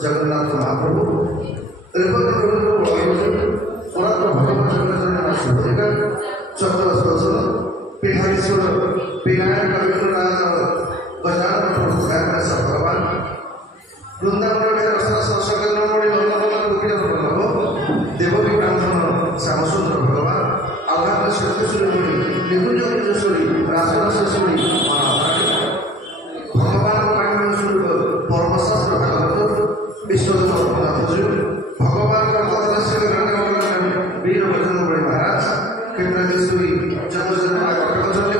जगन्नाथ महाप्रभु चतुर पीठाधीश्वर विनायक रविन्द्रनाथ गजानन प्रभु भगवान वृंदावन देवकी ब्राह्मण श्यामसुंदर भगवान आह्लाद श्रेष्ठेश्वरी निकुंज कुंजेश्वरी राजराजेश्वरी भगवान परमशास्त्र भागवत विश्वदेव भगवान वीर बजरंग महाराज केन्द्रेश्वरी जन्मजन्मा कटकचंडी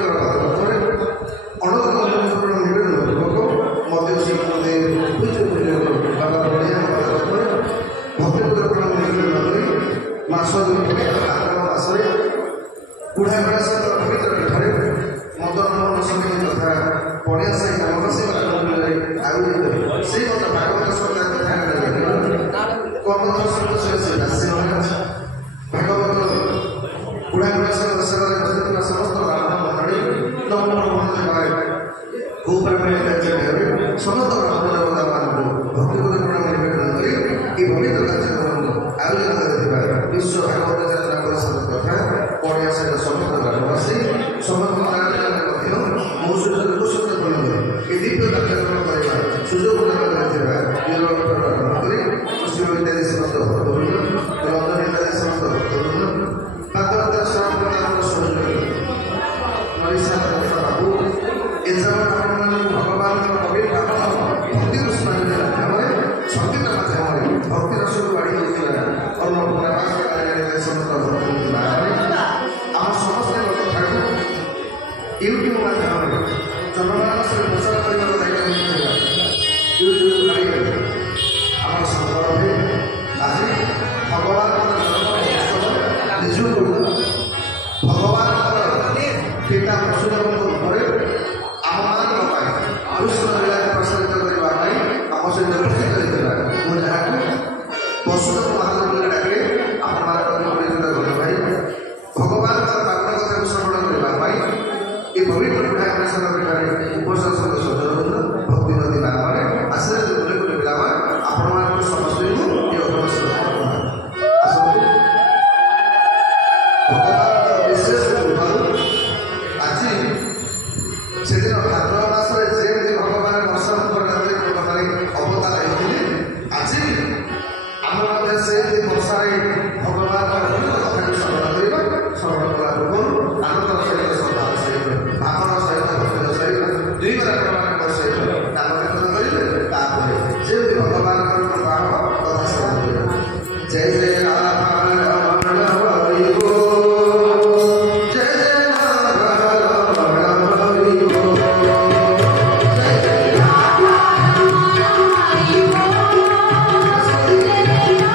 अनुपूर्ण निवेदन पूर्वक मध्य श्रीमदेव बाबा बढ़िया भक्तिपूर्वक निवेदन मास मासरे बुढ़ा बेड़ा सहित पवित्र पीठरे मदन मोहन समिति तथा पड़िया साई ग्रामवासी आयोजित से भागवत भागवत बुढ़ा बेड़ा सेवा समस्त ब्राह्मण मंडली समस्त ब्राह्मण देवता भक्तिपूर्वक निवेदन कर पवित्र कार्यक्रम आयोजन कर विश्व भागवत यात्रा परिषद तथा पड़िया सहित समस्त ग्रामवासी समस्त दिव्य कार्यक्रम करने सुजोग प्रदान इत्यादि समस्त भक्तवृंद रंजन इत्यादि समस्त भक्तवृंद भागवत श्रवण प्रदान सहयोगी बाबू भगवान पवित्र भक्ति माध्यम संगीत माध्यम भक्ति रस को बाड़ी अन्नपूर्णा समस्त आम समस्त यूट्यूब माध्यम जनमानस प्रचार कर यूट्यूब आम संकल्प आज भगवान निज भगवान पिता परशुराम घरे आम मान कृष्ण लीला प्रसारित करने आम सहित उपस्थित होता मुझे परशुराम महादेव डाके ସେମିତି ବର୍ଷାରେ ଭଗବାନଙ୍କ କଥାକୁ ସ୍ମରଣ କରିବା, ସ୍ମରଣ କଲା ପୂର୍ବରୁ ଆନନ୍ଦର ସହିତ ଶ୍ରଦ୍ଧାର ସହିତ ଭାବର ସହିତ ଭକ୍ତିର ସହିତ ଦୁଇବାର ଆପଣମାନଙ୍କ ସହିତ ନାମ କୀର୍ତ୍ତନ କରିବେ। ତାପରେ ଯେମିତି ଭଗବାନଙ୍କର କୃପା ହବ କଥା ଶ୍ରବଣ କରିବେ। ଜୟ ଜୟ ରାମ ରମଣ ହରି ବୋଲ, ଜୟ ଜୟ ରାମ ରମଣ ହରି ବୋଲ, ଜୟ ଜୟ ରାମ ହରି ବୋଲ, ଜୟ ଜୟ ରାମ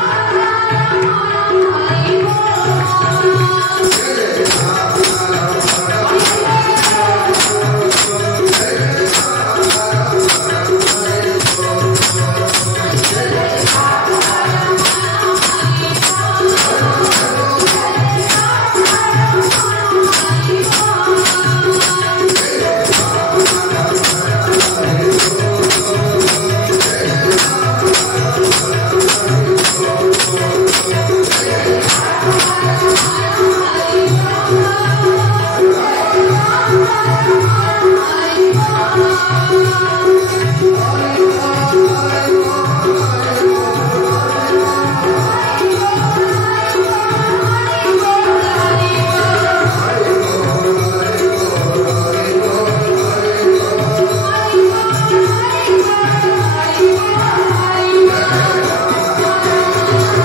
ହରି ବୋଲ, ଜୟ ଜୟ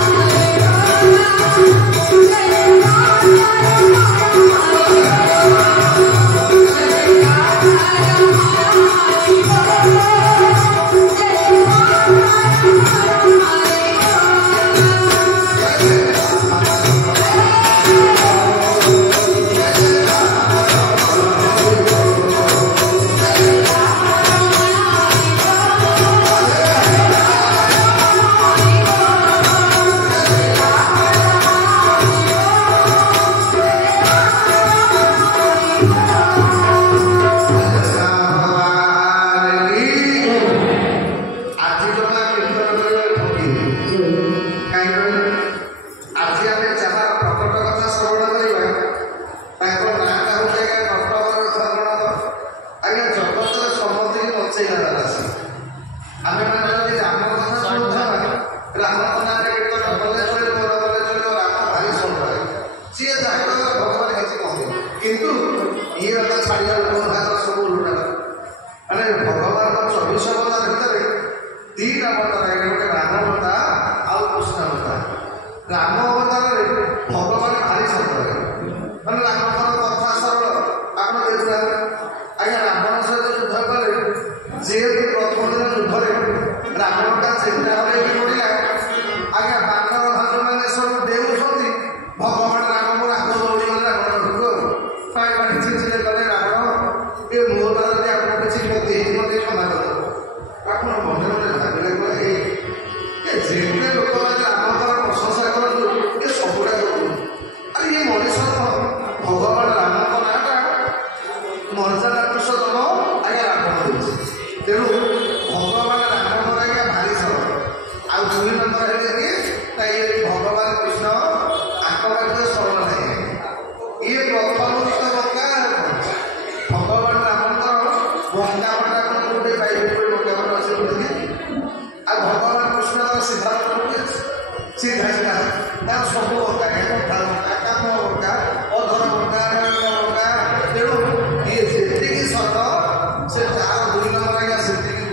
ରାମ କିନ୍ତୁ ଇଏ ହେଲା ଛାଡ଼ିବା ଲୋକଙ୍କ ସବୁ ଉଲ୍ଟା। ମାନେ ଭଗବାନଙ୍କ 24 ଅବତାର ଭିତରେ ଦିଟା ଅବତାର, ଗୋଟେ ରାମ ଅବତାର ଆଉ କୃଷ୍ଣ ଅବତାର। ରାମ ଅବତାରରେ ଭଗବାନ ଭାରି ସତରେ, ମାନେ ରାମଙ୍କର କଥା ସରଳ। ଆପଣ ଦେଖୁନାହାନ୍ତି ଆଜ୍ଞା, ରାବଣ ସହିତ ଯୁଦ୍ଧ କଲେ, ଯେହେତୁ ପ୍ରଥମ ଦିନ ଯୁଦ୍ଧରେ ରାବଣଟା ଚିନ୍ତା ହଲେଇକି ପଡ଼ିଲା, ଆଜ୍ଞା ବାନର ଭାଲୁମାନେ ସବୁ ଡେଉଁଛନ୍ତି, ଭଗବାନ ରାମଙ୍କୁ ରାଗ ଦୌଡ଼ିଗଲେ ରାବଣକୁ ପାଣି ଚିଞ୍ଚିଲେ କଲେ, ରାବଣ ଏ ମୋ ଦ୍ୱାରା ଯଦି ଆପଣ କିଛି କ୍ଷତି ହେଇଛି ମୋତେ କ୍ଷମା କରିଦେବ। ଆପଣ ମନେ ମନେ ଭାବିଲେ କଲେ ଯେତେ ଲୋକମାନେ ରାମଙ୍କର ପ୍ରଶଂସା କରନ୍ତୁ, ଏ ସବୁଟା କରନ୍ତୁ। ଆରେ ଇଏ ମଣିଷ ଭଗବାନ ରାମଙ୍କ ନାଁଟା ମର୍ଯ୍ୟାଦା ପୁରୁଷୋତ୍ତମ ଆଜ୍ଞା ରାବଣ ଦେଇଛି। ତେଣୁ ଭଗବାନ ରାମଙ୍କର ଆଜ୍ଞା ଭାରି ସରଳ। ଆଉ 2 ନମ୍ବର ହେଲେ ତା ଇଏ ଭଗବାନ କୃଷ୍ଣ ଆଙ୍କ ପାଖରେ ସରଳ ନାହିଁ। ଇଏ ପ୍ରଥମ ବଙ୍କା ଭଗବାନ ରାମଙ୍କର ବଙ୍କା ବଙ୍କା ଗୋଟେ ପାଇବେ ବଙ୍କା ଅଛି ବୋଲି। ଆଉ ଭଗବାନ କୃଷ୍ଣଙ୍କର ସିଧା ସିଧା ସିଧା ତାର ସବୁ ବଙ୍କା, କଥା ବଙ୍କା, କାମ ବଙ୍କା, ଅଧର ବଙ୍କା, ବଙ୍କା। ତେଣୁ ଇଏ ଯେତିକି ସତ ସେ ଯାହାର 2 ନମ୍ବର ଆଜ୍ଞା ସେତିକି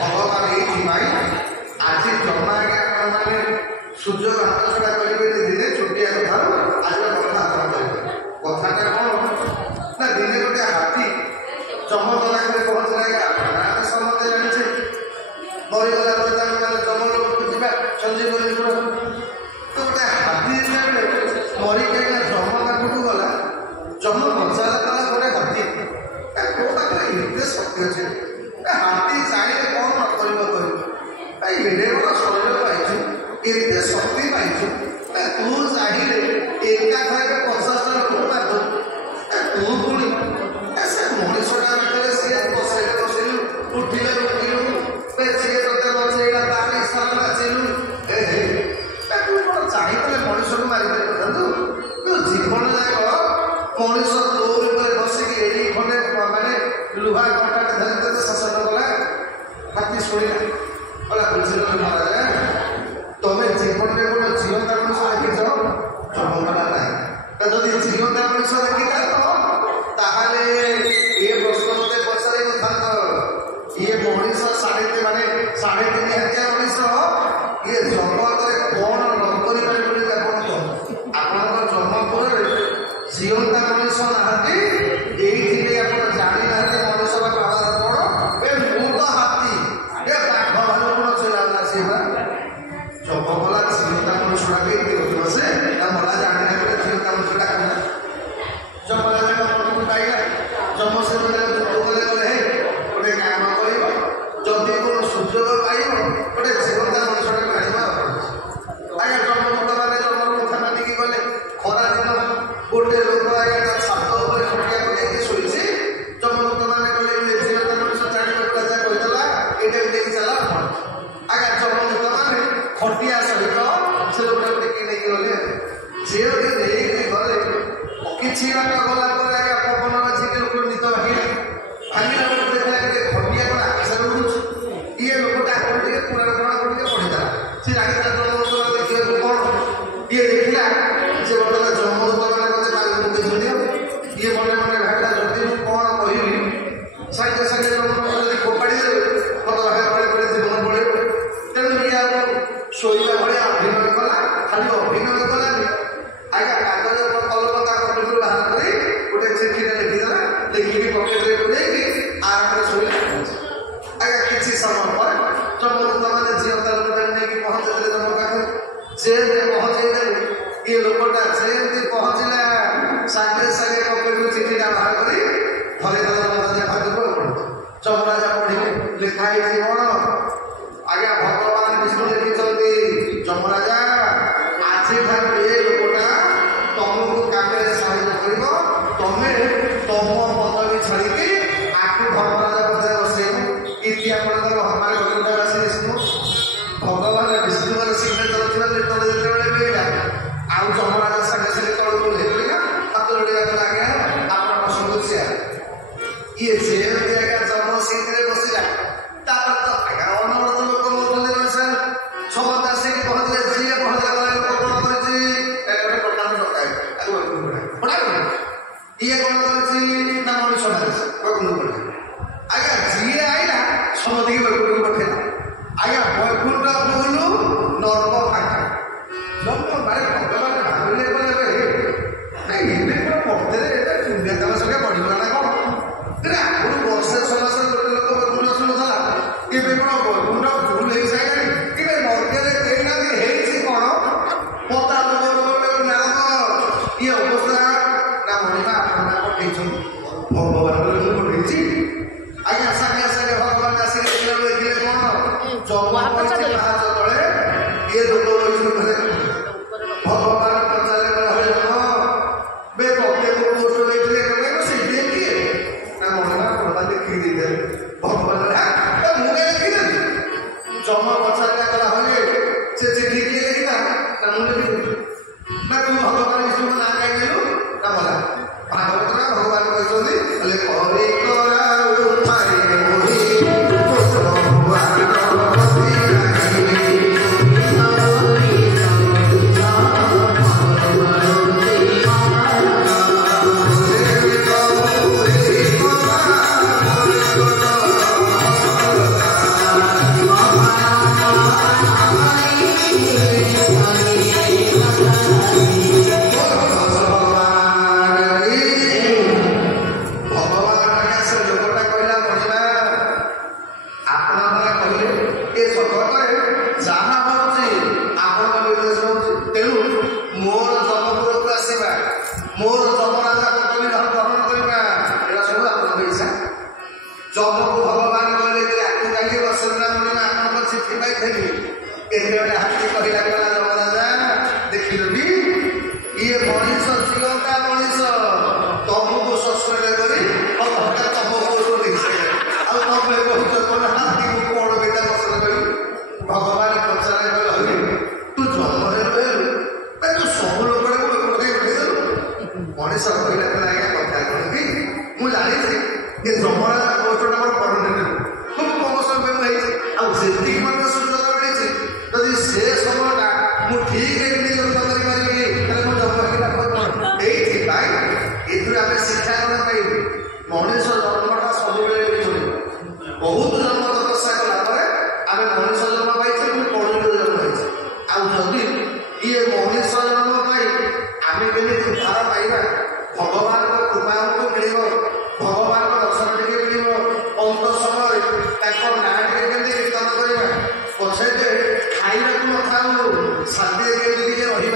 ଭଗବାନ ଏଇଥିପାଇଁ ଆଜି ଜମା ଆଜ୍ଞା ଆପଣମାନେ ସୁଯୋଗ ହାତ ଛଡ଼ା କରିବେନି। ଦିନେ ଛୋଟିଆ କଥା ଆଜିର କଥା ଆପଣ କରିବେ। କଥାଟା କ'ଣ ନା, ଦିନେ ଗୋଟେ ହାତୀ ଜମଦରାରେ ପହଞ୍ଚିଲା। ଆଜ୍ଞା ଆମେ ସମସ୍ତେ ଜାଣିଛେ ମରିଗଲା ପରେ ତାକୁ ମାନେ ଜମଲୋକକୁ ଯିବା ସଞ୍ଜୀବନୀ ଗୁଣ। ତ ଗୋଟେ ହାତୀ ଯେତେବେଳେ ମରିକି ଆଜ୍ଞା ଜମ ପାଖକୁ ଗଲା, ଜମ ବଞ୍ଚାଲା କଲା ଗୋଟେ ହାତୀ। କୋଉ ପାଖରେ ଏତେ ଶକ୍ତି ଅଛି? ହାତୀ ଚାହିଁଲେ କ'ଣ ନ କରିବ କହିବ? ଏଡ଼େ ବଡ଼ ଶରୀର ପାଇଛୁ, ଏତେ ଶକ୍ତି ପାଇଛୁ, ତୁ ଚାହିଁଲେ ଏକାଥରକେ 50ଟା ଲୋକ ମାରିଦବୁ। ତୁ ପୁଣି ସେ ମଣିଷଟା ଭିତରେ ସିଏ ବସେଇଲେ ବସେଇଲୁ, ଉଠିଲେ ଉଠିଲୁ, ସିଏ ତୋତେ ବସେଇଲା ତାର ଇଶାରା ନାଚିଲୁ। ତାକୁ କ'ଣ ଚାହିଁଥିଲେ ମଣିଷକୁ ମାରିପାରିଥାନ୍ତୁ? କିନ୍ତୁ ଜୀବନ ଯାକ ମଣିଷ ତୋର ଉପରେ ବସିକି ଏଇ ଖଣ୍ଡେ ମାନେ ଲୁହା କଣ୍ଟାଟେ ଧରି ତୋତେ ଶାସନ କଲା। ହାତୀ ଶୁଣିଲା, ବୁଝିଲ ମହାରାଜା, ତମେ ଜୀବନରେ ହେଇଥିବ ସେ ତା ମଲା ଜାଣିଲା ପରେ ଝିଅ ତା ମଣିଷ ଡାକିଲା ଯମରାଜା ମନକୁ ପାଇଲା ଯମ ସେ ଗଲେ ହେ ଗୋଟେ କାମ କରିବ ଯଦି কোনো ସୁଯୋଗ ପାଇବ ଗୋଟେ ଜୀବନ୍ତ ମଣିଷଟାକୁ ଆଣିବା ଆଜ୍ଞା ଜନ୍ମଭୂତ ମାନେ ଜନ୍ମର କଥା ମାନିକି ଗଲେ ଖରା ଦିନ ଗୋଟେ ଲୋକ ଆଜ୍ଞା ତା ଛାତ ଉପରେ ଖଟିଆ ପକେଇକି ଶୋଇଛି ଜନ୍ମଭୂତ ମାନେ ଗଲେ ଜୀବନ୍ତ ମଣିଷ ଜାଣିବା ରାଜା କହିଦେଲା ଏଇଟାକୁ ନେଇକି ଚାଲ ଆଜ୍ଞା ଜନ୍ମଭୂତ ମାନେ ଖଟିଆ ସହିତ ସେ ଲୋକଟାକୁ ଟେକି ନେଇକି ଗଲେ ଝିଅଟି ନେଇକି ଗଲେ କିଛି ବାଟ ଗଲା ପରେ ଆଜ୍ଞା ପବନ ବାଜିକି ଲୋକ ନିଦ ଭାଙ୍ଗିଲା ଭାଙ୍ଗିଲା ବେଳକୁ ଦେଖିଲା ଟିକେ ଖଟିଆ କ'ଣ ଆକାଶରେ ଉଡୁଛି ଇଏ ଲୋକଟା ଆଗରୁ ଟିକେ ପୁରାଣ ଟିକେ ପଢିଦେଲା ସେ ଜାଣିଥିଲା ଜନ୍ମଭୂତ ଦେଖିବାକୁ କ'ଣ ଇଏ ଦେଖିଲା ଯେ ବର୍ତ୍ତମାନ ଜନ୍ମଭୂତ ମାନେ ମୋତେ ବାୟୁ ଦେଇଛନ୍ତି ଇଏ ମନେ ମନେ ଭାବିଲା ଯଦି ମୁଁ କ'ଣ କହିବି ସାଙ୍ଗେ ସାଙ୍ଗେ ଜନ୍ମଭୂତ ଯଦି ଫୋପାଡ଼ି ଦେବେ ମୋତେ ଭାବେ ପରେ ଜୀବନ ପଳେଇବ ତେଣୁ ଇଏ ଆଉ ଶୋଇବା ଭଳିଆ ଅଭିନୟ କଲା ଖାଲି ଅଭିନୟ କଲାନି ଆଜ୍ଞା କାଗଜ କଲମ ତା କଟକରୁ ବାହାର କରି ଗୋଟେ ଚିଠିରେ ଲେଖିଦେଲା ଲେଖିକି ପକେଟରେ ପୁରେଇକି ଆରାମରେ ଶୋଇଲା ଆଜ୍ଞା କିଛି ସମୟ ପରେ ଜନ୍ମଭୂତ ମାନେ ଝିଅ ତା ଲୋକଟାକୁ ନେଇକି ପହଞ୍ଚିଥିଲେ ଜନ୍ମ ପାଖରେ ଯେମିତି ପହଞ୍ଚେଇ ଦେଲେ ଇଏ ଲୋକଟା ଯେମିତି ପହଞ୍ଚିଲା ସାଙ୍ଗେ ସାଙ୍ଗେ ପକେଟରୁ ଚିଠିଟା ବାହାର କରି ଧରି ଦେଲା ଯମରାଜା ପାଖକୁ ଯମରାଜା ପଢିଲେ ଲେଖା ହେଇଛି କ'ଣ ଆଜ୍ଞା ଭଗବାନ ବିଷ୍ଣୁ ଲେଖିଛନ୍ତି ଯମରାଜା ଆଜିଠାରୁ ଏ ଲୋକଟା ତମକୁ କାମରେ ସାହାଯ୍ୟ କରିବ ତମେ ତମ ପଦବୀ ଛାଡ଼ିକି ଆକୁ ଧର୍ମରାଜା ପଦରେ ବସେଇବ ଇତି ଆପଣଙ୍କର ମାନେ ଗୋଟାବାସୀ ବିଷ୍ଣୁ ଭଗବାନ ବିଷ୍ଣୁଙ୍କର ସିଗ୍ନେଚର ଥିବା ଲେଟର ଯେତେବେଳେ ମିଳିଲା ଆଉ ଯମରାଜା ସାଙ୍ଗେ ସାଙ୍ଗେ ତଳକୁ ଲେଖିଲା ହାତ ଯୋଡ଼ିବା କଲେ ଆଜ୍ଞା ଆପଣ ବସନ୍ତୁ ଇଏ ଯେମିତି ଆଜ୍ଞା ଜନ୍ମ ସିଟରେ ବସିଲା ତାପରେ ତ ଆଜ୍ଞା ଅନବରତ ଲୋକ ମରୁଛନ୍ତି ସାର୍ ସମସ୍ତେ ଆସିକି ପହଞ୍ଚିଲେ ଯିଏ ପହଞ୍ଚିଲା ଗଲା ଲୋକ କ'ଣ କରିଛି ଗୋଟେ ପ୍ରକାଣ୍ଡ ଡକାଏ ଇଏ କ'ଣ କରିଛି ନା ମଣିଷ ଡାକିଛି ବୈକୁଣ୍ଠ ପଠେଇ ଆଜ୍ଞା ଯିଏ ଆଇଲା ସମସ୍ତଙ୍କୁ ବୈକୁଣ୍ଠକୁ ପଠେଇଲା ଆଜ୍ଞା ବୈକୁଣ୍ଠ ଭୁଲ ନର୍କ ଫାଙ୍କା ଜନ୍ମ ମାନେ ଭଗବାନ ଭାବିଲେ କଲେ ନାଇଁ ଏବେ କ'ଣ ମତରେ ଏବେ ପୁଣ୍ୟକାଳ ସଂଖ୍ୟା ବଢ଼ିଗଲା ନା କ'ଣ ଆଗରୁ ବର୍ଷେ 6 ମାସ ଗୋଟେ ଲୋକ ବୈକୁଣ୍ଠ ଶୁଣୁଥିଲା ଏବେ କ'ଣ ବୈକୁଣ୍ଠ ଭୁଲ ହେଇସାରିଲାଣି ଏବେ ନର୍କରେ କେହି ନାହାନ୍ତି ହେଇଛି କ'ଣ ପତା ନାରଦ ଇଏ ଅବସ୍ଥା ନା ମଣିମା ଆପଣ ପଠେଇଛନ୍ତି ଭଗବାନଙ୍କର ମୁଁ ପଠେଇଛି ଆଜ୍ଞା ସାଙ୍ଗେ ସାଙ୍ଗେ ଭଗବାନ ଆସିକି ଦେଖିଲେ କ'ଣ ଜନ୍ମ କରିଛି ପାହାଚ ତଳେ ଇଏ ଲୋକ ରହିଛନ୍ତି ଭଗବାନ ପଚାରିଲେ ହରେ ଜନ୍ମ ବେ ତତେ କୋଉ ଦୋଷ ଦେଇଥିଲେ ସେ ଯିଏ କିଏ ନା ମଣିମା ପ୍ରଭା ଦେଖିକି ଦେଇଥିଲେ ଭଗବାନ ମୁଁ କାହିଁ ଦେଖିଦେଲି ଜନ୍ମ ପଚାରିଲା କଲା ହରେ ସେ ଚିଠି କିଏ ଲେଖିଲା ନା ମୁଁ ଲେଖିଦେଲି ନା ତୁ ଭଗବାନ ବିଷ୍ଣୁଙ୍କ ନାଁ କାହିଁ ନେଲୁ ନା ମଲା ଭାଗବତରେ ଭଗବାନ କହିଛନ୍ତି ହେଲେ କରି ଜମକୁ ଭଗବାନ କହିଲେ ଯେ ଆକୁ କାଲି ବସନା ମଣିମା ଆପଣଙ୍କ ଚିଠି ପାଇଥିଲି କେତେବେଳେ ହାତୀ କହିଲା ଗଲା ଯମରାଜା ଦେଖିଲୁ ଇଏ ମଣିଷ ଝିଅଟା ମଣିଷ ତମକୁ ଶସ୍ତ୍ରରେ କରି ତମକୁ ଆଉ ତମେ କହୁଛ ତମେ ହାତୀକୁ କ'ଣ ବେଟା ପସନ୍ଦ କରିବୁ ଭଗବାନ ପଚାରେ କହିଲେ ତୁ ଜନ୍ମରେ ରହିଲୁ ତୁ ସବୁ ଲୋକଟାକୁ ଉଠେଇଦେଲୁ ମଣିଷ କହିଲା ଆଜ୍ଞା କଥା କ'ଣ କି ମୁଁ ଜାଣିଛି ଏ ଯମରାଜା ପୋଷ୍ଟଟା ମୋର ପରମାନେଣ୍ଟ ଖୁବ୍ କମ ସମୟ ହେଇଛି ଆଉ ଯେତିକି ମୋତେ ସୁଯୋଗ ମିଳିଛି ଯଦି ସେ ସମୟଟା ମୁଁ ଠିକ୍ ନିଯୋଗ କରିପାରିବି ତାହେଲେ ମୁଁ ଜନ୍ମ ହେଇକିନା ଏଇଥିପାଇଁ ଏଥିରୁ ଆମେ ଶିକ୍ଷା କ'ଣ ପାଇବୁ ମଣିଷ ଜନ୍ମଟା ସବୁବେଳେ ଚଳିବ ବହୁତ ଜନ୍ମ ତପସ୍ୟା କଲା ପରେ ଆମେ ମଣିଷ ଜନ୍ମ ପାଇଛେ ମୁଁ କଳିଯୁଗ ଜନ୍ମ ହେଇଛେ ଆଉ ଯଦି ଇଏ ମଣିଷ ଜନ୍ମ ପାଇ ଆମେ କେମିତି ଉଦ୍ଧାର ପାଇବା ଭଗବାନଙ୍କ କୃପା ଆମକୁ ମିଳିବ ଭଗବାନଙ୍କ ଦର୍ଶନ ଟିକେ ମିଳିବ ଅନ୍ତ ସମୟରେ ତାଙ୍କ ନାଁ ଟିକେ କେମିତି କୀର୍ତ୍ତନ କରିବା ପଛରେ ଖାଇବାକୁ ନଥାଉ ଶାନ୍ତିରେ କେମିତି ଟିକେ ରହିବା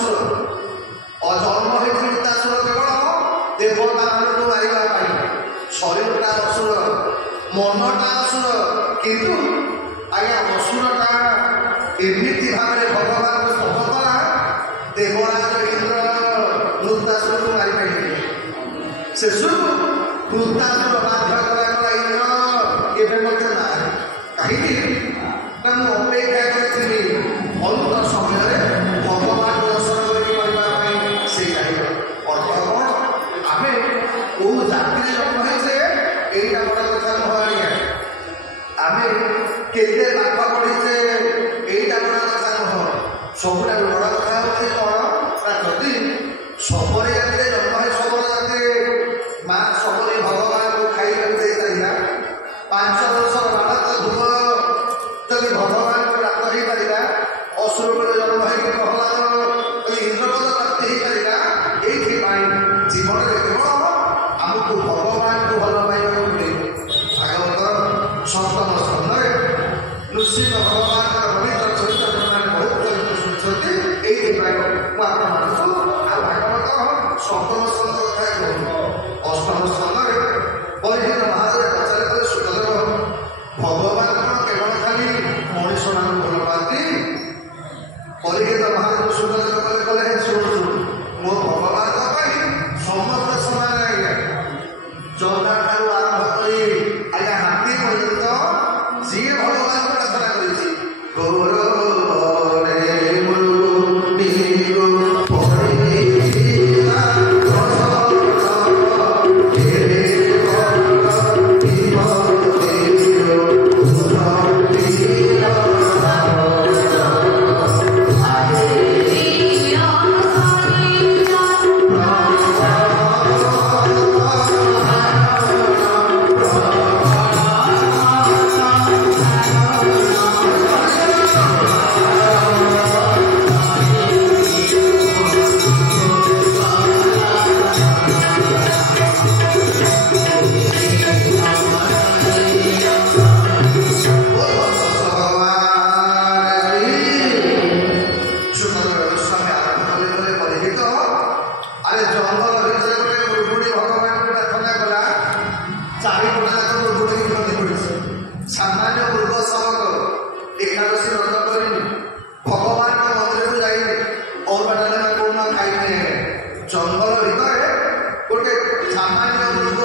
ଅସୁର ଅଜନ୍ମ ହେଇଛି ବୃତ୍ତାସୁର କେବଳ ଦେବତାମାନଙ୍କୁ ମାରିବା ପାଇଁ ଶରୀରଟା ଅସୁର ମନଟା ଅସୁର କିନ୍ତୁ ଆଜ୍ଞା ଅସୁରଟା ଏମିତି ଭାବରେ ଭଗବାନଙ୍କୁ ସ୍ତବ କଲା ଦେବରାଜ ଇନ୍ଦ୍ର ବୃତ୍ତାସୁରକୁ ମାରିପାରିଲେ ଶେଷକୁ ବୃତ୍ତାସୁର ବାଧ୍ୟ କଲା ଇନ୍ଦ୍ର କେବେ ମଧ୍ୟ ନାହିଁ କାହିଁକି ନା ମୁଁ ଅପେକ୍ଷା କରିଥିଲି ଅନ୍ତ ସମୟରେ ଭଗବାନ ଦର୍ଶନ କରିକି କରିବା ପାଇଁ ସେଇ ଚାହିଁବ ଅର୍ଥ କ'ଣ ଆମେ କୋଉ ଜାତିରେ ଜନ୍ମ ହେଇଛେ ଏଇଟା ବଡ଼ କଥା ନୁହଁ ଆଜ୍ଞା ଆମେ କେତେ ପାଠ ପଢ଼ିଛେ ଏଇଟା ବଡ଼ କଥା ନୁହଁ ସବୁଠାରୁ ବଡ଼ କଥା ହେଉଛି କ'ଣ ନା ଯଦି ଶବରୀ ଜାତିରେ ଜନ୍ମ ହେଇ ଶବର ଜାତିରେ ମା ଶବରୀ ଭଗବାନଙ୍କୁ ଖାଇବାକୁ ଦେଇପାରିଲା 5 ବର୍ଷର ବାଳକ ଧ୍ରୁବ ଯଦି ଭଗବାନଙ୍କୁ ପ୍ରାପ୍ତ ହେଇପାରିଲା ଅସୁର ବେଳେ ଜନ୍ମ ହେଇକି ପ୍ରହ୍ଲାଦ ଇନ୍ଦ୍ରପଦ ପ୍ରାପ୍ତି ହେଇପାରିଲା ଏଇଥିପାଇଁ ଜୀବନରେ କେବଳ ଆମକୁ ଭଗବାନଙ୍କୁ ଭଲ ପାଇବାକୁ ମିଳିବ ଭାଗବତ ସପ୍ତମ ସ୍କନ୍ଧରେ ନୃସିଂହ ଭଗବାନଙ୍କର ପବିତ୍ର ଚରିତ୍ର ସେମାନେ ବହୁତ ଚରିତ୍ର ଶୁଣିଛନ୍ତି ଏଇଥିପାଇଁ ମୁଁ ଆପଣମାନଙ୍କୁ ଆଉ ଭାଗବତ ସପ୍ତମ ସ୍କନ୍ଧ କଥା କହୁଛି ଅଷ୍ଟମ ସ୍କନ୍ଧରେ ପରିହିତ ମହାଦେବ ପଚାରିଥିଲେ ସୁଖଦେବ ଭଗବାନ କ'ଣ କେବଳ ଖାଲି ମଣିଷମାନଙ୍କୁ ଭଲ ପାଆନ୍ତି ପରିହିତ ମହାଦେବ ସୁଖଦେବ କଲେ ହେ ଶୁଣୁ ମୋ ଭଗବାନଙ୍କ ପାଇଁ ସମସ୍ତେ ସମାନ ଆଜ୍ଞା ଜଗା ଠାରୁ ଆରମ୍ଭ କରି ଆଜ୍ଞା ହାତୀ ପର୍ଯ୍ୟନ୍ତ ଯିଏ ଭଗବାନଙ୍କୁ ପ୍ରାର୍ଥନା କରିଛି ଜଙ୍ଗଲ ଭିତରେ ଗୋଟେ ସାମାନ୍ୟ ମୃଗ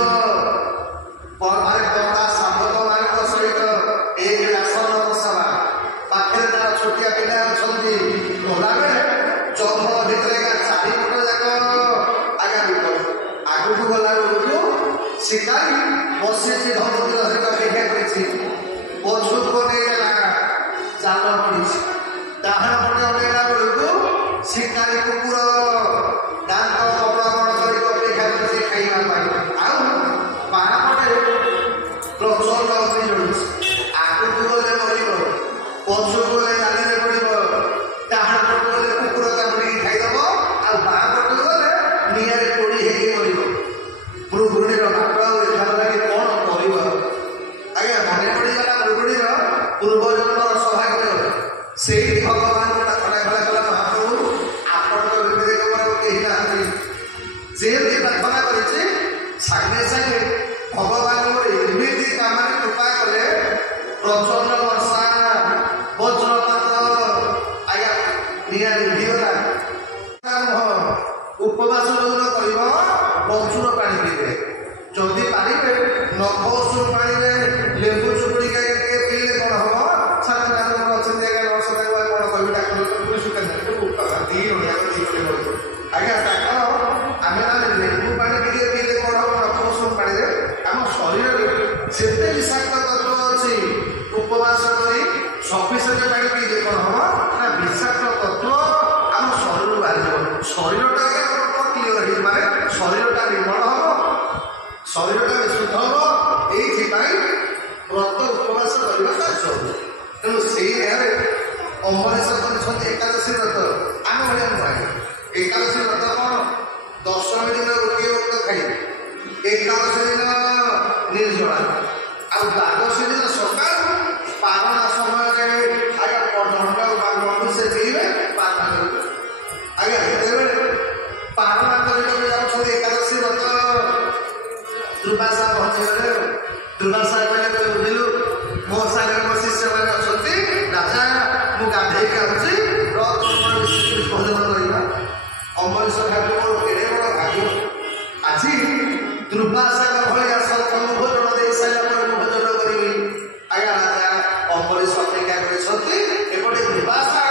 ସାଧକମାନଙ୍କ ସହିତ ଏକ ଆସନ ବସାବା ପାଖରେ ତାର ଛୋଟିଆ ପିଲା ଅଛନ୍ତି ଗଲାବେଳେ ଜଙ୍ଗଲ ଭିତରେ ଚାରିପଟ ଯାକ ଆଜ୍ଞା ଆଗକୁ ଗଲା ବେଳକୁ ଶିକାରୀ ବସିଛି ଧନୁର ସହିତ ଅପେକ୍ଷା କରିଛି ପଛକୁ ନେଇଗଲା ଜାଲ ପଡ଼ିଛି ଡାହାଣ ପଟେ ଅନେଇଲା ବେଳକୁ ଶିକାରୀ କୁକୁର ଦାନ୍ତ କପଡ଼ା ବଡ଼ କରି ଅପେକ୍ଷା କରିଛି ଖାଇବା ପାଇଁ ଆଉ ବାଁ ପଟେ ପ୍ରଚଣ୍ଡ ଅଗ୍ନି ଜଳୁଛି ଆଗକୁ ଗଲେ ମରିବ ପଛକୁ ଗଲେ ଜାଲିରେ ପଡ଼ିବ ଡାହାଣ ପଟକୁ ଗଲେ କୁକୁର କାମୁଡ଼ିକି ଖାଇଦେବ ଆଉ ବାଁ ପଟକୁ ଗଲେ ନିଆଁରେ ପୋଡ଼ି ହେଇକି ମରିବ ମୃଗୁଣୀର ବାଟ ଆଉ ଏଠାର ଲାଗି କ'ଣ କରିବ ଆଜ୍ଞା ମନେ ପଡ଼ିଗଲା ମୃଗୁଣୀର ପୂର୍ବଜନ୍ମର ସୌଭାଗ୍ୟ ସେଇଠି ଭଗବାନଙ୍କୁ ପ୍ରାର୍ଥନା କଲା ମହାପ୍ରଭୁ ଆପଣଙ୍କ ବିବେକ କେହି ନାହାନ୍ତି ଯେମିତି ପ୍ରାର୍ଥନା କରିଛି ସାଙ୍ଗେ ସାଙ୍ଗେ ଭଗବାନ ମୋର ଏମିତି କାମରେ କୃପା କଲେ ପ୍ରଚଣ୍ଡ ବର୍ଷା ବଜ୍ରପାତ ଆଜ୍ଞା ନିଆଁ ଲିଭିଗଲା ଉପବାସ ଯୋଉନ କରିବ ପ୍ରଚୁର ପାଣି ପିଇବେ ଯଦି ପାରିବେ ନଖ ଉଷୁମ ପାଣିରେ ଲେମ୍ବୁ ଚୁପୁଡ଼ିକା ପିଇଲେ କ'ଣ ହବ ଅଛନ୍ତି ଆଜ୍ଞା କ'ଣ କହିବି ଡାକ୍ତର ଆଜ୍ଞା ଡାକ୍ତର ଆମେ ଲେମ୍ବୁ ପାଣି ଟିକେ ପିଇଲେ କ'ଣ ହବ ନଖ ଉଷୁମ ପାଣିରେ ଆମ ଶରୀରରେ ଯେତେ ବିଷାକ୍ତ ତତ୍ତ୍ୱ ଅଛି ଉପବାସ କରି ସଫିସିଏଣ୍ଟ ପାଣି ପିଇଲେ କ'ଣ ହବ ନା ବିଷାକ୍ତ ତତ୍ତ୍ୱ ଆମ ଶରୀରରୁ ବାହାରିବ ଶରୀରଟା କ୍ଲିୟର ହେଇଯିବ ମାନେ ଶରୀରଟା ନିର୍ମଳ ହବ ଶରୀରଟା ବିଶୁଦ୍ଧ ହବ ଏଇଥିପାଇଁ ବ୍ରତ ଉପବାସ କରିବା କାର୍ଯ୍ୟ ହବ ତେଣୁ ସେଇ ଦେହରେ ଅମରେଶ କରିଛନ୍ତି ଏକାଦଶୀ ବ୍ରତ ଆମ ଭଳିଆ ନୁହେଁ ଏକାଦଶୀ ବ୍ରତ କ'ଣ ଦଶମୀ ଦିନ ଗୋଟିଏ ବକ୍ତ ଖାଇବେ ଏକାଦଶୀ ଦିନ ନିର୍ଜଳା ଆଉ ଦ୍ୱାଦଶୀ ଦିନ ସକାଳୁ ପାରଣା ସମୟରେ ଆଜ୍ଞା ମଣ୍ଡୁ ସେ ପିଇବେ ପାରଣା କରିବେ ଆଜ୍ଞା ଯେତେବେଳେ ପାଳନ କରିବାକୁ ଯାଉଛନ୍ତି ଏକାଦଶୀ ବ୍ରତ ଦୁର୍ବାସା ପହଞ୍ଚିଗଲେ। ଦୁର୍ବାସା କହିଲେ ବୁଝିଲୁ ମୋ ସାଙ୍ଗରେ ମୋ ଶିଷ୍ୟମାନେ ଅଛନ୍ତି ରାଜା ମୁଁ ଗାଧେଇକି ଆସୁଛି ଭୋଜନ କରିବା। ଅମରିଷ ଠାକୁର ମୋର କେଡ଼େ ବଡ଼ ଭାଗ୍ୟ ଆଜି ଦୁର୍ବାସାଙ୍କ ଭଳିଆ ସତଙ୍କୁ ଭୋଜନ ଦେଇ ସାରିଲା ପରେ ମୁଁ ଭୋଜନ କରିବି। ଆଜ୍ଞା ରାଜା ଅମରିଷ ଅପେକ୍ଷା କରିଛନ୍ତି। ଏପଟେ ଦୁର୍ବାସା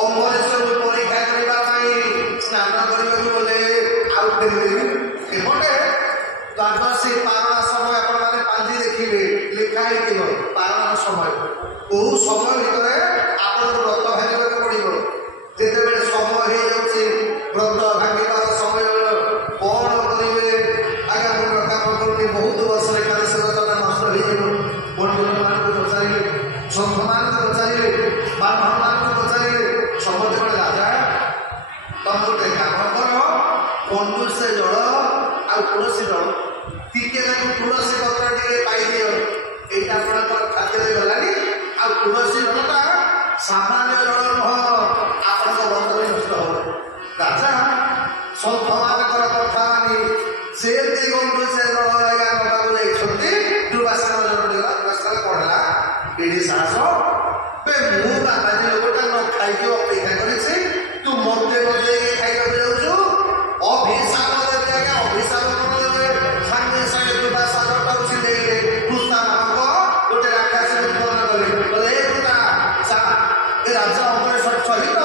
ଅମରିଷକୁ ପରୀକ୍ଷା କରିବା ପାଇଁ ସ୍ନାନ କରିବାକୁ ଗଲେ ଆଉ ଫେରିବେନି। ଏପଟେ ଦ୍ୱାଦଶୀ ପାରଣା ସମୟ ଆପଣମାନେ ପାଞ୍ଜି ଦେଖିବେ ଲେଖା ହେଇଥିବ ପାରଣା ସମୟ କୋଉ ସମୟ ଭିତରେ ଆପଣଙ୍କୁ ବ୍ରତ ଭାଙ୍ଗିବାକୁ ପଡ଼ିବ। ଯେତେବେଳେ ସମୟ ହେଇଯାଉଛି ବ୍ରତ ଭାଙ୍ଗିବାର ସମୟ କଣ କରିବେ? ଆଜ୍ଞା ମୁଁ କାମ କରୁନି ବହୁତ ବର୍ଷର ଏକାଦଶୀ ବ୍ରତଟା ନଷ୍ଟ ହେଇଯିବ। ବନ୍ଧୁମାନଙ୍କୁ ପଚାରିଲେ ସନ୍ଥମାନଙ୍କୁ ପଚାରିଲେ ବ୍ରାହ୍ମଣମାନଙ୍କୁ ପଚାରିଲେ ସମସ୍ତେ ଗୋଟେ ରାଜା ତମେ ଗୋଟେ କାମ କର କଣ୍ଡୁସେ ଜଳ ଆଉ ତୁଳସୀ ଜଳ ଟିକେ ତାକୁ ତୁଳସୀ ପତ୍ର ଟିକେ ପାଇଦିଅ। ଏଇଟା ଆପଣଙ୍କର ଖାଦ୍ୟରେ ଗଲାନି। ଆଉ ତୁଳସୀ ଜଳଟା ସାମାନ୍ୟ ଜଳ ନୁହଁ ଆପଣଙ୍କ ବ୍ରତ ବି ନଷ୍ଟ ହବ। ରାଜା ସନ୍ଥମାନଙ୍କର କଥା ମାନି ସେମିତି କଣ୍ଡୁସେ ଜଳ ଆଜ୍ଞା ନେବାକୁ ଯାଇଛନ୍ତି। ଦୁର୍ବାସାର ଜଳ ନେଲା। ଦୁର୍ବାସାର କଣ ହେଲା ଏଠି ସାହସ ମୁଁ ବାବାଜୀ ଲୋକଟା ନ ଖାଇକି ଅପେକ୍ଷା କରିଛି ତୁ ମତେ ବଜେଇକି ଖାଇବାକୁ ଯାଉଛୁ। ଅଭିଶାପ ଦେବେ ଆଜ୍ଞା ଅଭିଶାପ କଣ ଦେବେ? ସାଙ୍ଗେ ସାଙ୍ଗେ ଦୁର୍ବାସା ଜଳଟାକୁ ଛିଣ୍ଡେଇଲେ। କୃଷ୍ଣା ନାମକ ଗୋଟେ ରାକ୍ଷସ ଉତ୍ପନ୍ନ କଲେ। କହିଲେ ଏ କୃଷ୍ଣା ଏ ରାଜା ଅମରେଶ ସହିତ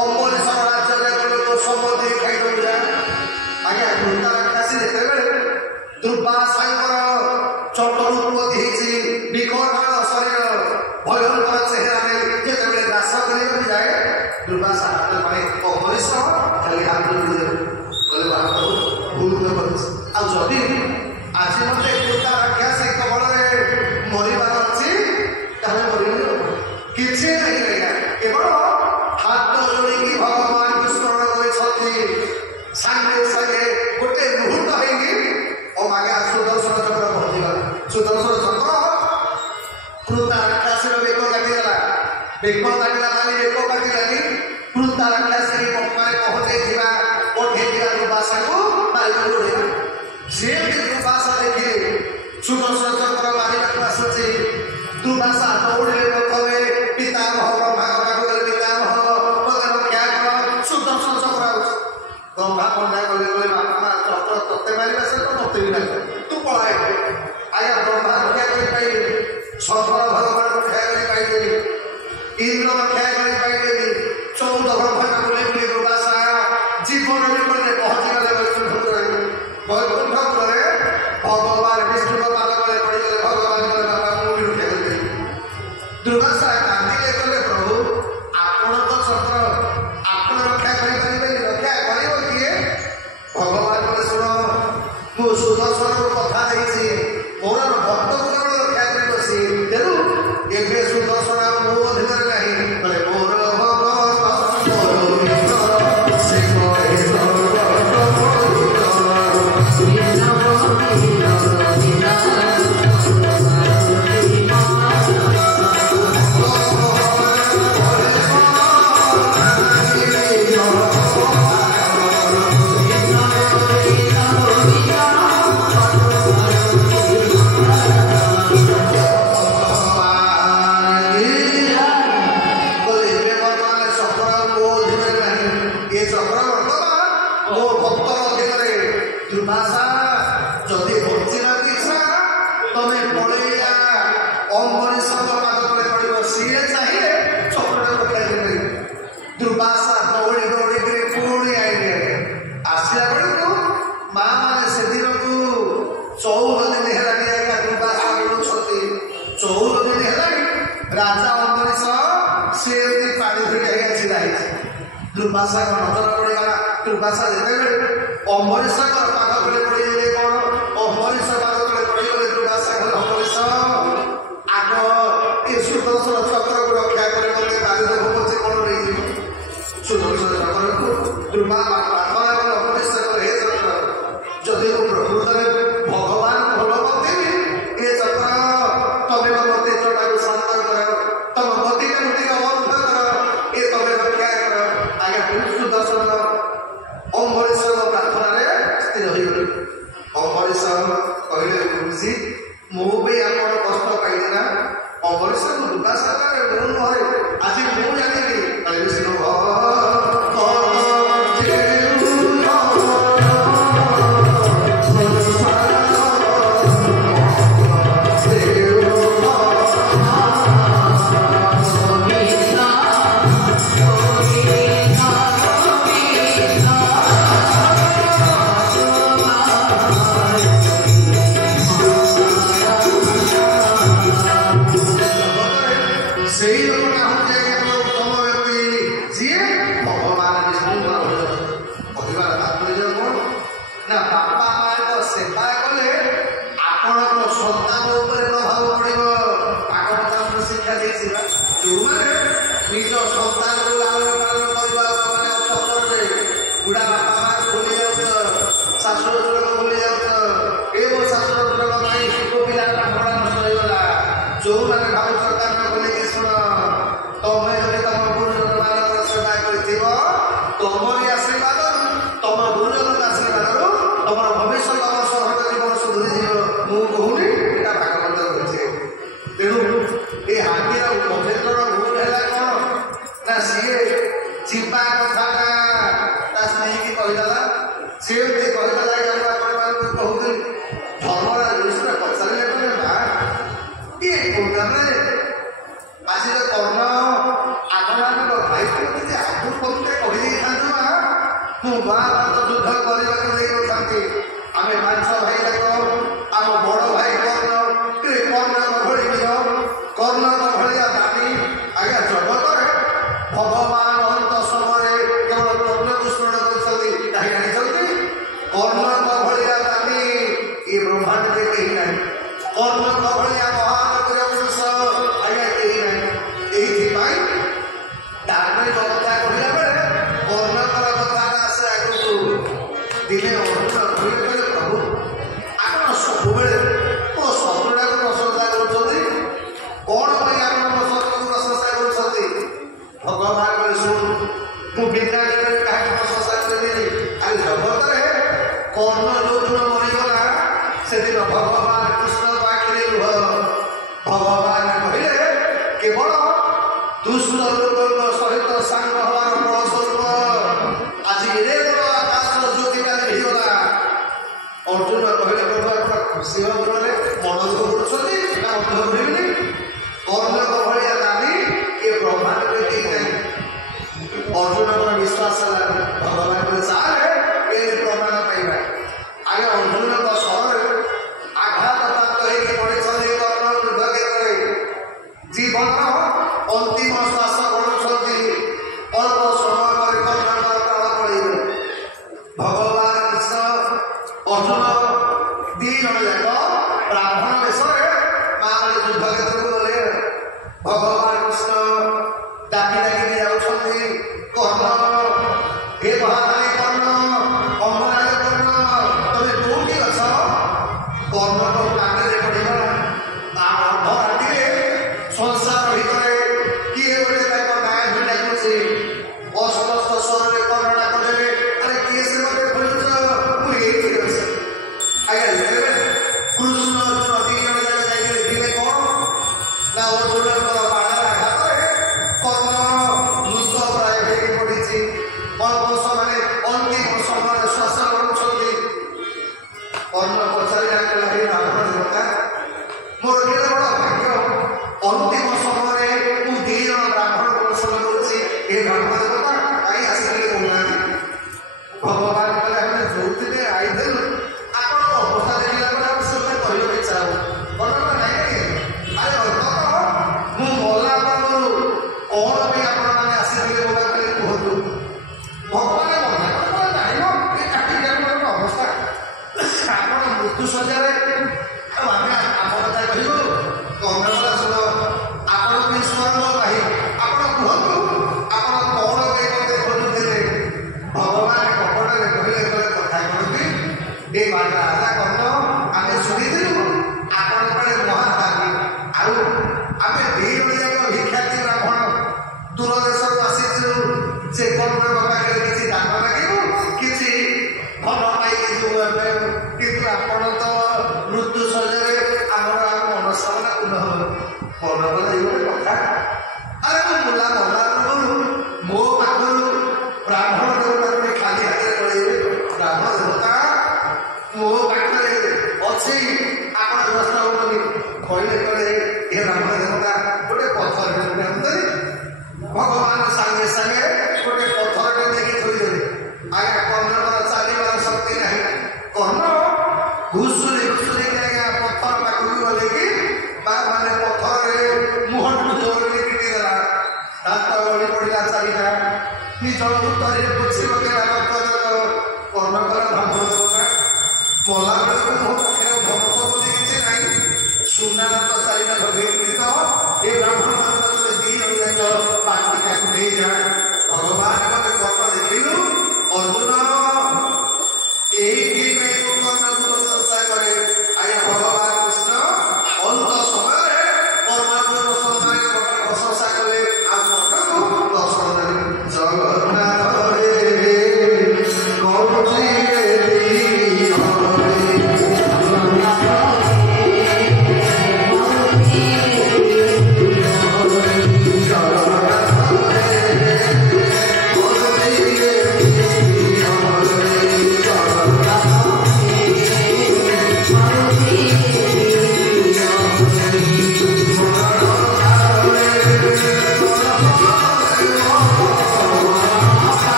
ଅମରେଶର ରାଜ୍ୟରେ ଲୋକ ସମ୍ବନ୍ଧୀ ଖାଇବାକୁ ଯା। ଆଜ୍ଞା କୃଷ୍ଣା ରାକ୍ଷସୀ ଯେତେବେଳେ ଦୁର୍ବାସାଙ୍କର ଚଟ ରୂପବତୀ ହେଇଛି ବିକଟାଳ ଶରୀର ଭୟଙ୍କର ଚେହେରାରେ ଯେତେବେଳେ ଦାସ କରିବାକୁ ଯାଏ ଦୁର୍ବାସା ହାତ ପାଣି ଅମରିଷ ଖାଲି ହାତ ଯୋଡ଼ିଦେବେ। କହିଲେ ବାପ ଭୁଲ କରିଛି। ଆଉ ଯଦି ଆଜି ମତେ କୃଷ୍ଣା ରାକ୍ଷସୀ କବଳରେ ମରିବାର ଅଛି ତାହେଲେ ମରିବି କିଛି ନାହିଁ ଆଜ୍ଞା। କେବଳ ହାତ ଯୋଡ଼ିକି ଭଗବାନଙ୍କୁ ସ୍ମରଣ କରିଛନ୍ତି। ସାଙ୍ଗେ ସାଙ୍ଗେ ଗୋଟେ ମୁହୂର୍ତ୍ତ ହେଇକି ଆଜ୍ଞା ସୁଦର୍ଶନ ଚକ୍ର ପହଞ୍ଚିଗଲା। ସୁଦର୍ଶନ ଚକ୍ର କୃଷ୍ଣା ରାକ୍ଷସୀର ବେକ କାଟିଦେଲା। ବେକ କାଟିଲା ମାନେ ବେକ କାଟିଲାନି କୃଷ୍ଣା ରାକ୍ଷସୀ ପଙ୍କରେ ପହଞ୍ଚେଇଥିବା ପଠେଇଥିବା ଦୁର୍ବାସାକୁ ମାରିବାକୁ ଉଡ଼େଇଲା। ଯେମିତି ଦୁର୍ବାସା ଦେଖିଲେ ସୁଦର୍ଶନ ଚକ୍ର ମାରିବାକୁ ଆସୁଛି ଦୁର୍ବାସା ଦୌଡ଼ିଲେ ପ୍ରଥମେ ପିତାମହ ବ୍ରହ୍ମାଙ୍କ ପାଖକୁ ଗଲେ। ପିତାମହ ମତେ ରକ୍ଷା କର ସୁଦର୍ଶନ ଚକ୍ର ଆଉଛି। ବ୍ରହ୍ମା ପଣ୍ଡା କଲେ କଲେ ବାପା ମା ଚକ୍ର ତତେ ମାରିବା ସେ ମତେ ବି ନାହିଁ ତୁ ପଳାଏ। ଆଜ୍ଞା ବ୍ରହ୍ମା ରକ୍ଷା କରିପାରିଲେ। ଶଙ୍କର ଭଗବାନ ରକ୍ଷା କରିପାରିଲେନି। ଇନ୍ଦ୍ର ରକ୍ଷା କରିପାରିଲେନି। 14 ବ୍ରହ୍ମାଣ୍ଡ ବୁଲି ବୁଲି ଦୁର୍ବାସା ଜୀବନ ବିପଦରେ ପହଞ୍ଚିଗଲେ ବୈକୁଣ୍ଠପୁରରେ। ବୈକୁଣ୍ଠପୁରରେ ଭଗବାନ ବିଷ୍ଣୁଙ୍କ ପାଦରେ ପଡ଼ିଗଲେ। ଭଗବାନ କଲେ ବାବା ମୁଁ ବି ରକ୍ଷା କରିପାରିବି। ଦୁର୍ବାସା କାନ୍ଦିଲେ କଲେ ପ୍ରଭୁ ଆପଣ ତ ଚକ୍ର ଆପଣ ରକ୍ଷା କରିପାରିବେନି ରକ୍ଷା କରିବ କିଏ? ଭଗବାନ କଲେ ଶୁଣ ମୁଁ ସୁଦର୍ଶନକୁ କଥା ଦେଇଛି ମୋର ଭକ୍ତକୁ କେବଳ ରକ୍ଷା କରିବ ସିଏ। ତେଣୁ ଏବେ ସୁଦର୍ଶନ ମୋ ଅଧୀନରେ ନାହିଁ। କହିଲେ ମୋର ଦୁର୍ବାସା ଯଦି ବଞ୍ଚିବାର ଇଚ୍ଛା ତମେ ପଳେଇଲା ଅମରିଷଙ୍କ ପାଦ ତଳେ ପଡ଼ିବ। ସିଏ ଚାହିଁଲେ ଚକ୍ରରେ ରକ୍ଷା କରିପାରିବେ। ଦୁର୍ବାସା ଦୌଡ଼ି ଦୌଡ଼ିକିରି ପୁଣି ଆଇଲେ। ଆସିଲା ବେଳକୁ ମା ମାନେ ସେଦିନକୁ 14 ଦିନ ହେଲାଣି ଆଜ୍ଞା ଦୁର୍ବାସା ମିଳୁଛନ୍ତି। 14 ଦିନ ହେଲାଣି ରାଜା ଅମରିଷ ସିଏ ଏମିତି ପାଣି ଭିଡ଼ି ଆଜ୍ଞା ଛିଡ଼ା ହେଇଛି। ଦୁର୍ବାସାଙ୍କ ନଜର ପଡ଼ିଗଲା। ଦୁର୍ବାସା ଯେତେବେଳେ ଅମରିଷଙ୍କର ପାଦ ତଳେ ପଡ଼ିଗଲେ କଣ ଅମରିଷ ପାଦ ତଳେ ପଡ଼ିଗଲେ ଦୁର୍ବାସା କହିଲେ ଅମରିଷ ଆଗ ଏ ସୁଦର୍ଶନ ଚକ୍ରକୁ ରକ୍ଷା କରି ମତେ ବାରିଦେବ ପଛେ କଣ ନେଇଯିବ। ସୁଦର୍ଶନ ଚକ୍ରକୁ ପ୍ରାର୍ଥନା କଲେ ଅମରିଷ କଲେ ହେ ଚକ୍ର ଯଦି ମୁଁ ପ୍ରକୃତରେ ଭଗବାନ ଭଲ କରିଥିବି ଏ ଚକ୍ର ତମେ ମୋ ତେଜଟାକୁ ଶାନ୍ତ କର ତମ ଗତିଟାକୁ ଟିକେ ଅବରୁଦ୍ଧ କର ଏ ତମେ ରକ୍ଷା କର। ଆଜ୍ଞା ସୁଦର୍ଶନ ବୁଢ଼ା ବାପା ମାଆକୁ ଭୁଲି ଯାଉଛ, ଶାଶୁ ଶ୍ୱଶୁରକୁ ଭୁଲି ଯାଉଛ। ଏ ମୋ ଶାଶୁ ଶ୍ୱଶୁରଙ୍କ ପାଇଁ ମୋ ପିଲା ପାଠପଢ଼ା ନଷ୍ଟ ହେଇଗଲା। ଯୋଉମାନେ ଭାବୁଛ କାରଣ ବୋଲିକି ଶୁଣ, ତମେ ଯଦି ତମ ଗୁରୁଜନମାନଙ୍କର ସେବା କରିଥିବ, ତମରି ଆଶୀର୍ବାଦରୁ, ତମ ଗୁରୁଜନଙ୍କ ଆଶୀର୍ବାଦରୁ ତମର ଭବିଷ୍ୟତ ବର୍ଷ ହବ ଜୀବନ ସୁଧୁରିଯିବ। ମୁଁ କହୁନି, ଏଇଟା ଭାଗବତ କହିଛି। ତେଣୁ ଏ ହାତୀର ମହେନ୍ଦ୍ରର ଭୁଲ ହେଲା କଣ ନା, ସିଏ ଯିବା କଥା ନା ତା ସ୍ତ୍ରୀକି କହିଦେଲା। ସିଏ ଏମିତି କହିଦେଲା କି ଆମେ ଆପଣମାନଙ୍କୁ କହୁଥିଲି ଧର୍ମରାଜ ଯୁଧିଷ୍ଠିର ପଚାରିଲେ କହିଲେ ମା ଇଏ କହୁଥାନ୍ତେ ଆଜି ତ କର୍ଣ୍ଣ ଆପଣମାନଙ୍କ ଭାଇକୁ ଯଦି ଆଗରୁ କବିତା କହିଦେଇଥାନ୍ତୁ ମା, ମୁଁ ମହାଭାରତ ଯୁଦ୍ଧ କରିବାକୁ ଦେଇନଥାନ୍ତି। ଆମେ 5 ଭାଇ ଯାକ, ଆମ ବଡ଼ ଭାଇ କର୍ଣ୍ଣଙ୍କ ଭଳି ବୀର, କର୍ଣ୍ଣଙ୍କ ଭଳିଆ ଦାନୀ ଆଜ୍ଞା ଜଗତରେ ଭଗବାନ ଅନ୍ତ ସମୟରେ କେବଳ କର୍ଣ୍ଣକୁ ସ୍ମରଣ କରୁଛନ୍ତି। କାହିଁ ଜାଣିଛନ୍ତି? କର୍ଣ୍ଣଙ୍କ ଭଳିଆ ଦାନୀ ଏ ବ୍ରହ୍ମାଣ୍ଡରେ କେହି ନାହିଁ। କର୍ଣ୍ଣଙ୍କ ଭଳିଆ ମହାନ ପୁରୁଷ ଆଜ୍ଞା କେହି ନାହିଁ। ଏଇଥିପାଇଁ ଧାର୍ମିକ କଥା କହିଲା ବେଳେ କର୍ଣ୍ଣଙ୍କର କଥାଟା ଆସେ ଆଗକୁ। ଦିନେ ଅର୍ଜୁନ କହିଲେ ପ୍ରଭୁ ଆପଣ ସବୁବେଳେ ମୋ ଶତ୍ରୁଟାକୁ ପ୍ରଶଂସା କରୁଛନ୍ତି, କଣ ପାଇଁ ଆପଣ ମୋ ଶତ୍ରୁକୁ ପ୍ରଶଂସା କରୁଛନ୍ତି? ଭଗବାନ କହିଲେ ଶୁଣ, ମୁଁ ବିନା କାହାକୁ ପ୍ରଶଂସା କରିବିନି। ଆଜି ଜଗତରେ କର୍ଣ୍ଣ ଯୋଉଦିନ ମରିଗଲା ସେଦିନ ଭଗବାନ କୃଷ୍ଣଙ୍କ ଆଖିରେ ଲୁହ। ଭଗବାନ କହିଲେ କେବଳ ଦୁଷ୍ଟ ଲୋକଙ୍କ ସହିତ ସାଙ୍ଗ ହବାର ଫଳସ୍ୱରୂପ ଆଜି ଏଡ଼େ ବଡ଼ ଆକାଶର ଜ୍ୟୋତି କାଲି ହେଇଗଲା। ଅର୍ଜୁନ କହିଲେ ପ୍ରଭୁ ଆପଣ ଖୁସି ଭାବରେ ମନ ଦୁଃଖ କରୁଛନ୍ତି ନା ମନ ଦୁଃଖ କରିବେନି? କର୍ଣ୍ଣଙ୍କ ଭଳିଆ ଦାନୀ ଏ ବ୍ରହ୍ମାଣ୍ଡରେ କେହି ନାହିଁ। ଅର୍ଜୁନଙ୍କର ବିଶ୍ୱାସ ହେଲା। ଭଗବାନ କହିଲେ ଚାଲେ ଏ ପ୍ରମାଣ ପାଇବା। ଆଜ୍ଞା ଅର୍ଜୁନଙ୍କ ସ୍ୱରରେ ଆଘାତପ୍ରାପ୍ତ ହେଇକି ପଡ଼ିଛନ୍ତି କର୍ଣ୍ଣ ଯୁଦ୍ଧ କ୍ଷେତ୍ରରେ। ଜୀବନର ଅନ୍ତିମ ଶ୍ୱାସ କରୁଛନ୍ତି। ଅଳ୍ପ ସମୟ ପରେ କର୍ଣ୍ଣଙ୍କର ପ୍ରାଣ ପଡ଼ିବ। ଭଗବାନ କୃଷ୍ଣ ଅର୍ଜୁନ 2 ଜଣ ଯାକ ବ୍ରାହ୍ମଣ ବେଶରେ ମାଆମାନେ ଯୁଦ୍ଧ କ୍ଷେତ୍ରକୁ ଗଲେ। ଭଗବାନ କୃଷ୍ଣ ଡାକି ଡାକି ଯାଉଛନ୍ତି କର୍ଣ୍ଣ, ହେ ମହାବଳୀ କର୍ଣ୍ଣ, ଅମରାଜ କର୍ଣ୍ଣ, ତମେ କୋଉଠି ଅଛ? କର୍ଣ୍ଣଙ୍କ କାନରେ ପଡ଼ିଗଲା। ଅଧରାତିରେ ସଂସାର ଭିତରେ କିଏ ଗୋଟେ ତାଙ୍କ ନାଁ ବି ଡାକୁଛି। ଅସ୍ପଷ୍ଟ ସ୍ୱରରେ କର୍ଣ୍ଣ ଡାକ ଦେବେ, ଆରେ କିଏ ସେ ମତେ ଖୋଜୁଛ? ମୁଁ ଏଇଠି ଅଛି।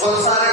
संसार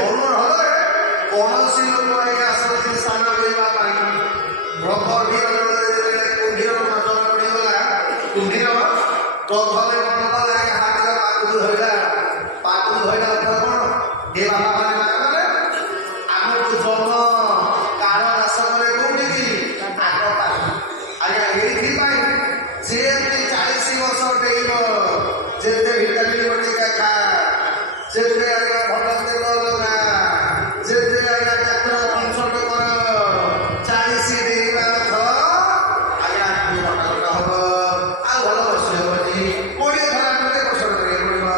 ବରୁଣ ହଳରେ କୌଣସି ଲୋକ ଆଜ୍ଞା ଆସନ୍ତି ସ୍ନାନ କରିବା ପାଇଁ କୁମ୍ଭୀର ଜଳରେ କୁମ୍ଭୀର ନଜର ପଡ଼ିଗଲା କୁମ୍ଭୀର ପ୍ରଥମେ କଣ କଲେ ଆଜ୍ଞା ହାତରେ ପାଖକୁ ଧରିଲା ଅର୍ଥ କଣ ଏ ବାବା ମାନେ ଆମକୁ ଜନ୍ମ କାଳ ନାଶ କରେ କୋଉଠିକି ଆଗ ପାଖ ଆଜ୍ଞା ଏଇଥିପାଇଁ ଯେମିତି 40 ବର୍ଷ ଡେଇବ ଯେତେ ଭିଟାମିନ ବଟିକା ଖା ଯେତେ ଆଜ୍ଞା ଭଲ ତେଲ ଲଗା ଯେତେ ଆଜ୍ଞା ଡାକ୍ତର କନସଲ୍ଟ କର 40 ଡେଇବା ଅର୍ଥ ଆଜ୍ଞା ଘଟା ହବ ଆଉ ଭଲ ବସି ହବନି 20 ଥର ଆପଣଙ୍କୁ କଷ୍ଟ କରିବାକୁ ପଡ଼ିବ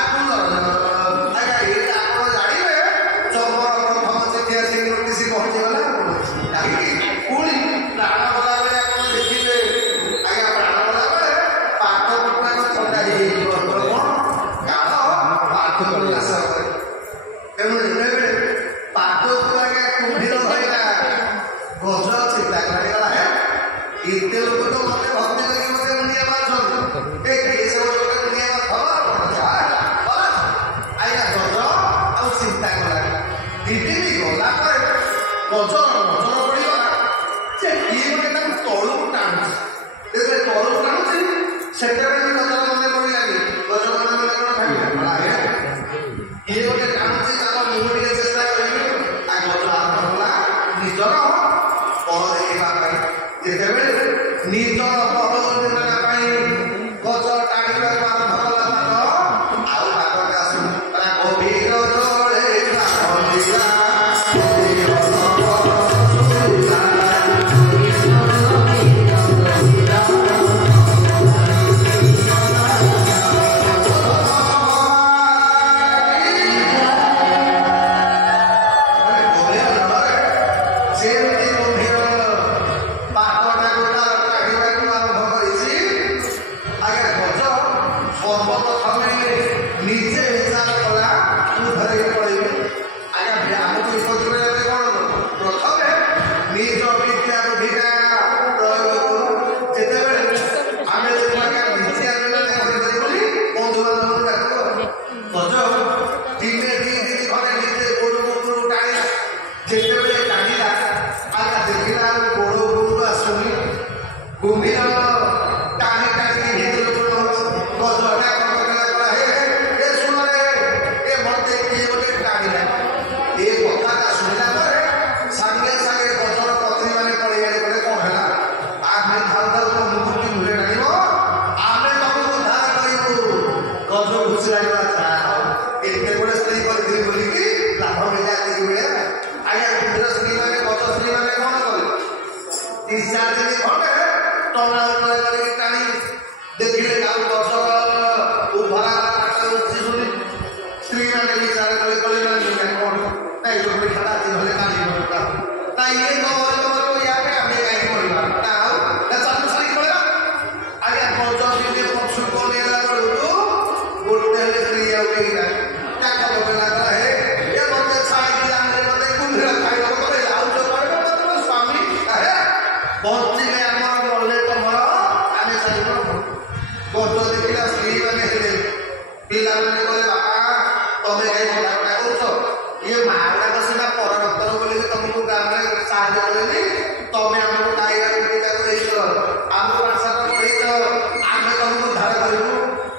ଆକୁ ଆଜ୍ଞା ଏଇଟା ଆପଣ ଜାଣିବେ ଚମର ପ୍ରଥମ ଚିଠି ଆସିକି ନୋଟିସ୍ ପହଞ୍ଚିଗଲା କାହିଁକି ପୁଣି ପ୍ରାଣ ଗଲାବେଳେ ଆପଣ ଦେଖିବେ ଆଜ୍ଞା ପ୍ରାଣ ଗଲାବେଳେ ପାଠ ପଟାକ ଥଣ୍ଡା ହେଇଯିବ କାଳ ପାଠ ଆସ ତେଣୁ ଯେତେବେଳେ ପାଠକୁ ଆଜ୍ଞା କୁମ୍ଭୀର ଧରିଲା ଗଜ ଚିନ୍ତା କରାଗଲା ଏତେ ଲୋକ ତ ମତେ ଭକ୍ତି କରି ମତେ ମୁଣ୍ଡିଆ ମାରୁଛନ୍ତି କିଏ ସବୁ ଲୋକ ମୁଣ୍ଡିଆ ଆଜ୍ଞା ଗଜ ଆଉ ଚିନ୍ତା କଲା ଦିଦିନି ଗଲା ପରେ ଗଜ ନଜର ପଡ଼ିଗଲା ଯେ କିଏ ଗୋଟେ ତାକୁ ତଳକୁ ଟାଣୁଛି ଯେତେବେଳେ ତଳକୁ ଟାଣୁଛି ସେତେବେଳେ ଗଜର ମନେ ପଡ଼ିଲାନି ଗଜ ମନେ କଣ ଭାବିଲା କିଏ ଗୋଟେ ଟାଣୁଛି ତାର ମୁହଁ ଟିକେ ଚେଷ୍ଟା କରିବି ଆଉ ଗଜ ଆରମ୍ଭ କଲା ନିଜର ପର ଦେଖିବା ପାଇଁ ଯେତେବେଳେ ନିଜର ପର ଦେବା ପାଇଁ ଗଜ ଟାଣିବାକୁ ଆରମ୍ଭ କଲା ପାଦ ଆଉ ପାଦଟା ଆସୁନି ଗଭୀର ଜଳେ ନିଜେ ବିଚାର କଲା ମୁଁ ଧରିକି ପଳେଇବି ଆଜ୍ଞା ଆମକୁ ବିପତ୍ତି ବେଳେ କଣ ପ୍ରଥମେ ନିଜ ବିଦ୍ୟା ବୁଦ୍ଧିଟା ପ୍ରୟୋଗ କରୁ ଯେତେବେଳେ ଆମେ ବିଦ୍ୟା କରିପାରିବୁ ବୋଲି ବନ୍ଧୁବାନ୍ଧବଙ୍କୁ ଡାକୁ ଗଜ ଦିନେ ଦି ଦିନ ଘରେ ନିଜେ ଗୋଡ଼ ଉପରୁ ଟାଣିଲା ଯେତେବେଳେ ଟାଣିଲା ଆଜ୍ଞା ଦେଖିଲା ଗୋଡ଼ ଉପରକୁ ଆସୁନି କୁମ୍ଭୀର ଟାଣି ଟାଣି ଗଜଟା ଏ କଥାଟା ଶୁଣିଲା ପରେ ସାଙ୍ଗେ ସାଙ୍ଗେ ଗଜର ପତ୍ନୀ ମାନେ ପଳେଇଗଲେ କହିଲେ କଣ ହେଲା ଆମେ ଥାଉ ଥାଉ ତମ ମୁହଁଟି ଭୁଲେ ଟାଣିବ ଆମେ ତମକୁ ଉଦ୍ଧାର କରିବୁ ଗଜ ଖୁସି ଲାଗିଲା ଏତେ ଗୋଟେ ସ୍ତ୍ରୀ କରିଥିଲି ବୋଲିକି ଲାଭ ମିଳିଲା ଏତିକି ମିଳେ ଆଜ୍ଞା କୁମ୍ଭୀର ସ୍ତ୍ରୀ ମାନେ ଗଜ ସ୍ତ୍ରୀ ମାନେ କଣ କଲେ 3-4 ଦିନ ଖଣ୍ଡେ ଟଣା ଉପରେ କରିକି ଟାଣି ଦେଖିଲେ ଆଉ ଗଜ ଉଭରା ଶୁଣି ସ୍ତ୍ରୀ ମାନେ ବିଚାର କରି କଲେ କଣ ନାଇଁ ଯୋଉଠି ଖାତା ଅଛି ଧরে কালি করবা তাই এই খবর ইয়াকে আমি কাই করিবা না আর না চালু সারি করিবা আগে পঞ্চ দিনে পছু কোনেলা করু গোটে স্ত্রী আউ কেইনা টাকা বলা করা হে এ মতে ছাই দিলা মতে কুম্ভীর খাই দেব করে আউ তো করবে তোমার স্বামী হে বঞ্চিলে আমার বললে তোমার আমি চাইব গত দেখিলা স্ত্রী মানে হেলে পিলা মানে বলে বাবা তুমি কাই কথা করছ ये मारना तो सीधा पर डॉक्टर बोले तुमको गांव में साहाଯ୍य करेनी तमे हमको टाइगर टीका करेइछो हमको पाठशाला पढेइछो आमे तुमको उद्धार करिबु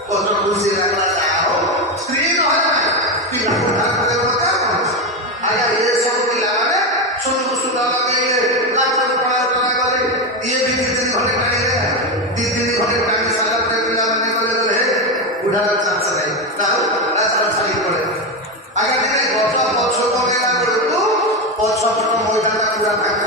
कत खुशी लागला जाओ स्त्री नहला पिला को उद्धार करे मत आया ये सब पिला माने सुनु सुना लगे लाखन पड़ा करे ये भी दिन घरे टाणी दे 2 दिन घरे टाणी सारा पिला माने करे उद्धार चांस नहीं ना राजा छाली पड़े आगे गज पछ कमेला बेलू पछपट मैदान पूरा फांका